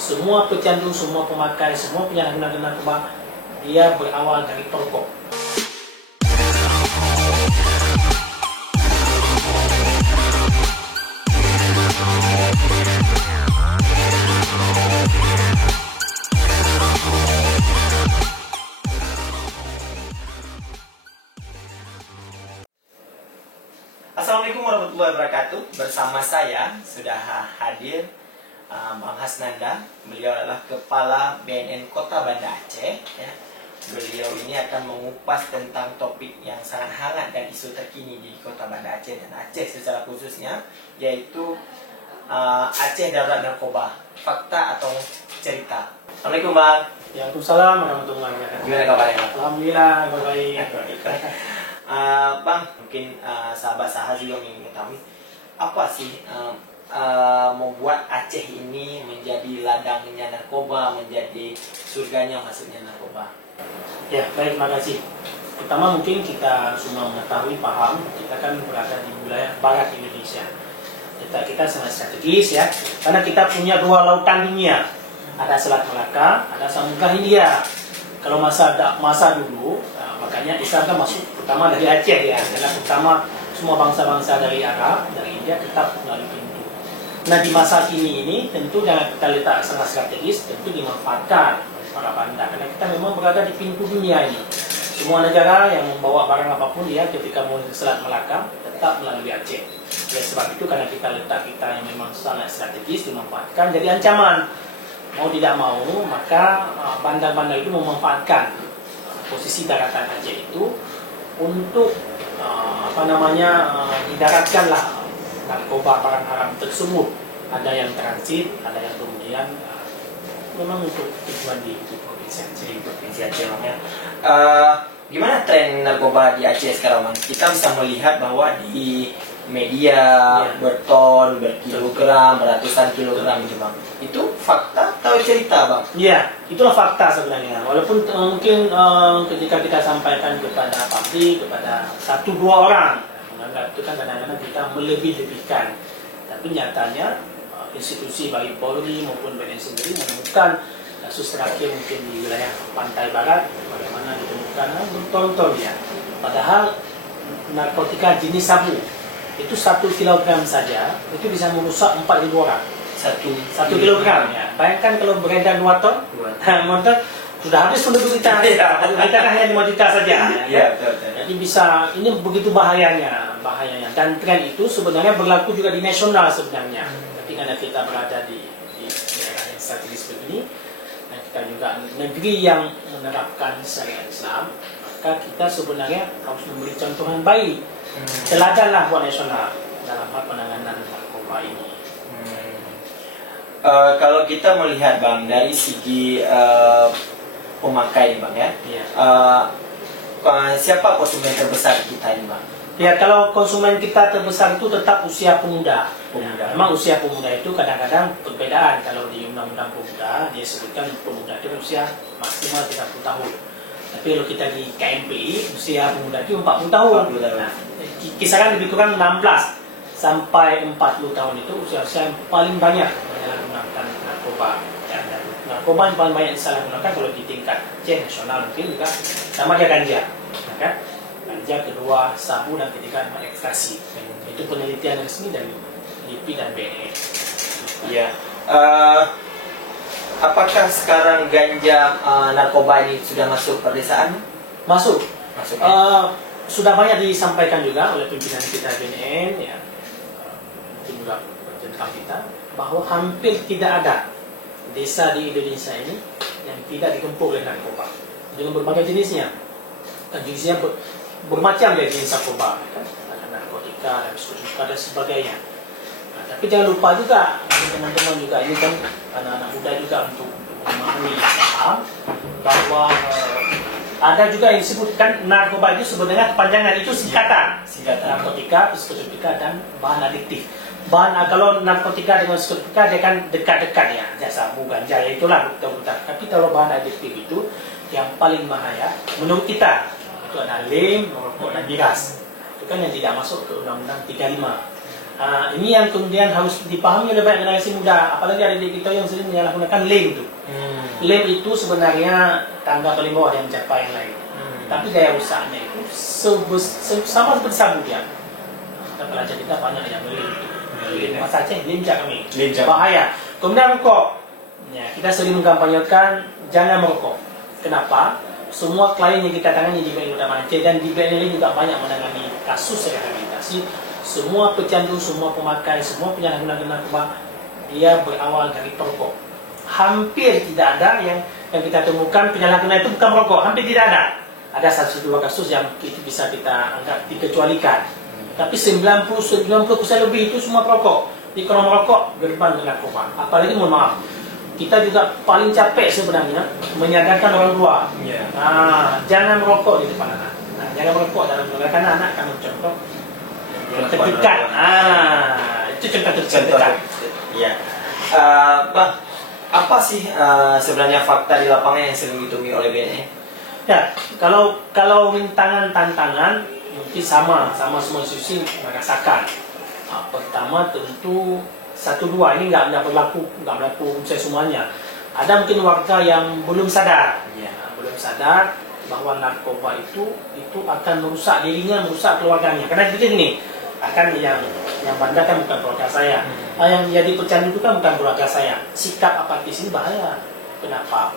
semua pecandu, semua pemakai, semua penyalahguna narkoba, dia berawal dari perokok. Assalamualaikum warahmatullahi wabarakatuh. Bersama saya sudah hadir Bang Hasnanda. Beliau adalah Kepala BNN Kota Banda Aceh. Ya. Beliau ini akan mengupas tentang topik yang sangat hangat dan isu terkini di Kota Banda Aceh dan Aceh secara khususnya, yaitu Aceh Darurat Narkoba, fakta atau cerita. Assalamualaikum Bang. Waalaikumsalam warahmatullahi wabarakatuh. Gimana kabarnya? Alhamdulillah baik. Bang, mungkin sahabat Sahaz juga ingin mengetahui apa sih membuat Aceh ini menjadi ladangnya narkoba, menjadi surganya masuknya narkoba. Ya, baik, terima kasih. Pertama mungkin kita semua mengetahui, paham, kita kan berada di wilayah barat Indonesia. Kita sangat strategis ya, karena kita punya dua lautan dunia. Ada Selat Melaka, ada Samudra Hindia. Kalau masa dulu, makanya Islam kan masuk pertama dari Aceh ya, karena pertama semua bangsa-bangsa dari Arab, dari India tetap melalui pintu. Nah di masa kini ini tentu jangan kita letak sangat strategis, tentu dimanfaatkan oleh para bandar, karena kita memang berada di pintu dunia ini. Semua negara yang membawa barang apapun dia ketika mau ke Selat Melaka tetap melalui Aceh. Oleh sebab itu karena kita letak kita yang memang sangat strategis dimanfaatkan, jadi ancaman. Mau tidak mau, maka bandar-bandar itu memanfaatkan posisi daratan Aceh itu untuk didaratkanlah narkoba barang haram tersebut. Ada yang transit, ada yang kemudian memang untuk tujuan di provinsi Aceh. Gimana tren narkoba di Aceh sekarang, Bang? Kita bisa melihat bahwa di media berton, berkilogram, beratusan kilogram gitu, Bang. Itu fakta atau cerita, Bang? Iya, itulah fakta sebenarnya. Walaupun mungkin ketika kita sampaikan kepada publik, kepada satu dua orang, menganggap itu kan kadang-kadang kita melebih-lebihkan. Tapi nyatanya institusi baik Polri maupun BNN sendiri menemukan kasus terakhir mungkin di wilayah pantai barat, bagaimana ditemukan berton-ton ya. Padahal narkotika jenis sabu itu 1 kilogram saja itu bisa merusak 4.000 orang. 1 kilogram ya. Bayangkan kalau beredar 2 ton, motor sudah habis penduduk kita. Penduduk kita hanya 5 juta saja. Ya. Jadi bisa, ini begitu bahayanya. Dan tren itu sebenarnya berlaku juga di nasional sebenarnya. Tapi karena kita berada di daerah yang strategis begini, dan kita juga negeri yang menerapkan syariat Islam, maka kita sebenarnya harus memberi contoh yang baik. Teladanlah buat nasional dalam hal penanganan narkoba ini. Kalau kita melihat, Bang, dari segi pemakai, Bang ya, siapa konsumen terbesar kita ini, Bang? Ya, kalau konsumen kita terbesar itu tetap usia pemuda. Memang usia pemuda itu kadang-kadang perbedaan. Kalau di Undang-Undang Pemuda dia sebutkan pemuda itu usia maksimal 30 tahun. Tapi kalau kita di KMPI usia pemuda itu 40 tahun. Nah, kisaran lebih kurang 16 sampai 40 tahun itu usia-usia yang paling banyak menyalahgunakan narkoba. Ya, narkoba yang paling banyak disalahgunakan kalau di tingkat Aceh nasional mungkin juga sama dia ganja. Kan? Ganja, kedua sabu, dan ketiga ekstasi. Itu penelitian resmi dari LIPI dan BNN. Iya. Apakah sekarang ganja narkoba ini sudah masuk perdesaan? Masuk. Ya? Sudah banyak disampaikan juga oleh pimpinan kita BNN ya, mungkin juga tentang kita, bahwa hampir tidak ada desa di Indonesia ini yang tidak digempur oleh narkoba dengan berbagai jenisnya. Dan jenisnya bermacam ya, jenis narkoba, kan? Ada narkotika, ada psikotika dan sebagainya. Nah, tapi jangan lupa juga teman-teman juga ini kan anak-anak muda juga untuk memahami paham bahwa ada juga yang disebutkan narkoba itu sebenarnya kepanjangan itu singkatan. Narkotika, psikotika, dan bahan adiktif. Kalau narkotika dengan psikotika dia kan dekat-dekat ya, sabu, ganja, ya itulah betul-betul. Tapi kalau bahan adiktif itu yang paling bahaya menurut kita itu ada lem, merokok, dan miras. Itu kan yang tidak masuk ke Undang-Undang 35. Ini yang kemudian harus dipahami oleh banyak generasi muda, apalagi adik-adik kita yang sering menyalahgunakan lem itu. Lem itu sebenarnya tangga paling bawah yang mencapai yang lain. Tapi daya rusaknya itu sama seperti sabu dia. Kita pelajar kita banyak yang beli. Mas Aceh, lincah kami. Bahaya. Kemudian rokok. Ya, kita sering mengkampanyekan jangan merokok. Kenapa? Semua klien yang kita tangani di BNN Kota Aceh dan di BNN ini juga banyak menangani kasus rehabilitasi. Semua pecandu, semua pemakai, semua penyalahguna narkoba dia berawal dari perokok. Hampir tidak ada yang kita temukan penyalahguna itu bukan merokok, hampir tidak ada. Ada 1-2 kasus yang itu bisa kita anggap dikecualikan. Tapi 90% lebih itu semua perokok. Di kalau merokok berdepan dengan narkoba. Apalagi mohon maaf, kita juga paling capek sebenarnya menyadarkan orang tua. Jangan merokok di depan anak. Jangan merokok dalam menggunakan anak kamu contoh terdekat. Itu contoh terdekat. Ya, Bang, apa sih sebenarnya fakta di lapangan yang sering ditemui oleh BNN? Ya, kalau rintangan tantangan mungkin sama semua institusi merasakan. Pertama tentu 1-2 ini nggak berlaku saya semuanya. Ada mungkin warga yang belum sadar, belum sadar bahwa narkoba itu akan merusak dirinya, merusak keluarganya. Karena begini, akan yang bandar kan bukan keluarga saya, yang jadi pecandu itu kan bukan keluarga saya. Sikap apatis ini bahaya. Kenapa?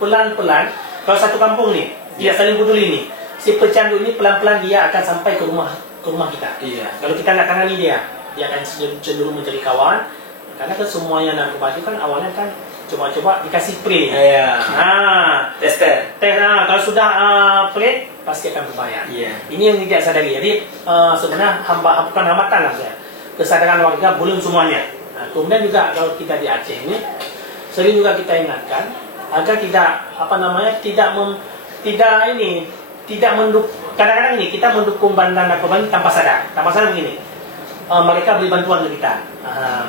Pelan-pelan, kalau satu kampung nih, dia saling peduli nih, si pecandu ini pelan-pelan dia akan sampai ke rumah kita. Kalau kita nggak tangani dia akan cenderung menjadi kawan. Karena kan semuanya narkoba itu kan awalnya kan coba-coba dikasih pre. Tes. Kalau sudah pre pasti akan berbayar. Ini yang tidak sadari. Jadi sebenarnya bukan hambatan lah saya. Kesadaran warga belum semuanya. Kemudian juga kalau kita di Aceh ini sering juga kita ingatkan agar tidak mendukung. Kadang-kadang ini kita mendukung bandar narkoba ini tanpa sadar. Begini. Mereka beri bantuan ke kita,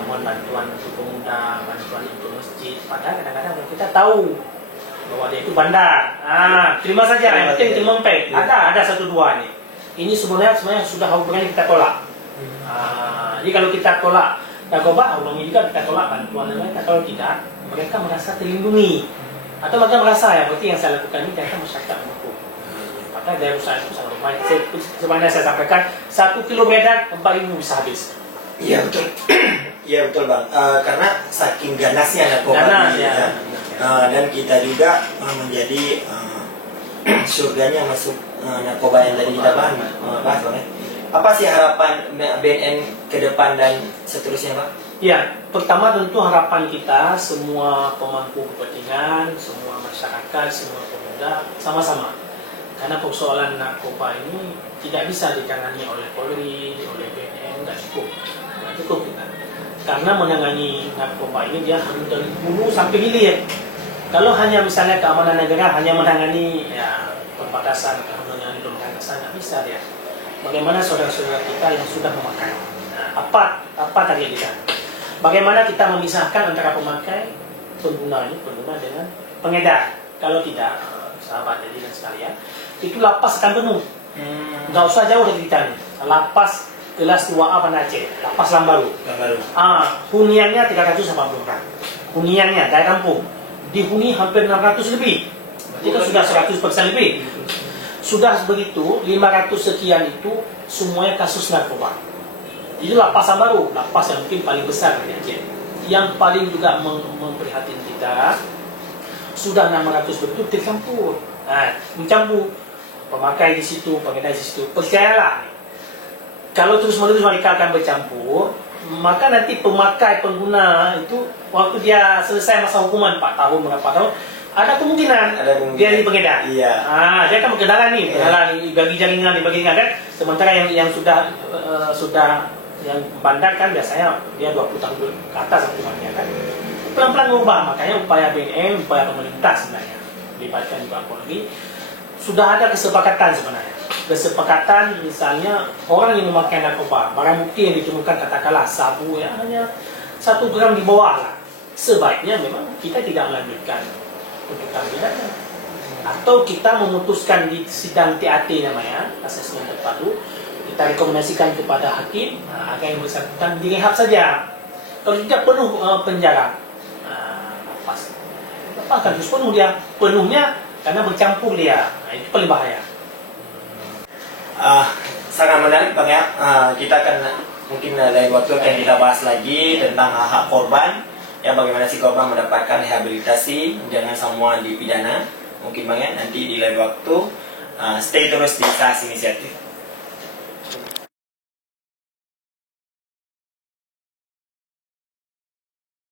mohon bantuan untuk pemuda, bantuan untuk masjid. Padahal kadang-kadang kita tahu bahwa dia itu bandar. Terima saja, yang penting terima pay. Ada 1-2 nih. Ini sebenarnya sudah hubungannya kita tolak. Jadi kalau kita tolak narkoba, hubungannya juga kita tolak bantuan mereka. Kalau tidak, mereka merasa terlindungi atau mereka merasa berarti yang saya lakukan ini ternyata masyarakat mendukung. Maka daya rusak itu sangat baik. Sebenarnya saya sampaikan 1 kilo medan 4.000 bisa habis. Iya betul. Iya betul Bang. Karena saking ganasnya narkoba dan kita juga menjadi surganya masuk narkoba yang tadi kita bahas Bang. Apa sih harapan BNN ke depan dan seterusnya Bang? Ya, pertama tentu harapan kita semua pemangku kepentingan, semua masyarakat, semua pemuda sama-sama. Karena persoalan narkoba ini tidak bisa ditangani oleh Polri, oleh BNN, nggak cukup kita. Karena menangani narkoba ini dia harus dari hulu sampai hilir. Kalau hanya misalnya keamanan negara hanya menangani perbatasan, menangani pemberantasan, nggak bisa dia. Bagaimana saudara-saudara kita yang sudah memakai? Apa target kita? Bagaimana kita memisahkan antara pemakai, pengguna dengan pengedar? Kalau tidak, sahabat jadi dan sekalian, itu lapas akan penuh. Nggak usah jauh dari kita nih. Lapas kelas 2A Banda Aceh, lapas Lambaru. Huniannya 380 orang. Huniannya dari kampung. Dihuni hampir 600 lebih. Itu sudah 100% lebih. Sudah begitu, 500 sekian itu semuanya kasus narkoba. Itu lapas Lambaru, lapas yang mungkin paling besar di Aceh. Yang paling juga memprihatin kita, sudah 600 betul tercampur. Mencampur. Pemakai di situ, pengedar di situ. Percayalah, kalau terus-menerus mereka akan bercampur, maka nanti pemakai pengguna itu waktu dia selesai masa hukuman 4 tahun berapa tahun, ada kemungkinan dia jadi pengedar. Dia akan berkenalan nih, bagi jaringan, kan. Sementara yang sudah yang bandar kan biasanya dia 20 tahun ke atas hukumannya kan. Pelan-pelan mengubah, makanya upaya BNN, upaya pemerintah sebenarnya dilibatkan juga Polri. Sudah ada kesepakatan sebenarnya. Kesepakatan misalnya orang yang memakai narkoba, barang bukti yang ditemukan katakanlah sabu yang hanya 1 gram di bawah lah. Sebaiknya memang kita tidak melanjutkan tuntutan pidana. Atau kita memutuskan di sidang TAT namanya, asesmen terpadu, kita rekomendasikan kepada hakim agar yang bersangkutan direhab saja. Kalau tidak penuh penjara, lepaskan terus penuhnya karena bercampur dia. Itu paling bahaya. Sangat menarik Bang ya. Kita akan mungkin lain waktu akan kita bahas lagi tentang hak korban, ya, bagaimana si korban mendapatkan rehabilitasi, jangan semua dipidana. Mungkin Bang ya, nanti di lain waktu. Stay terus di SAS Inisiatif.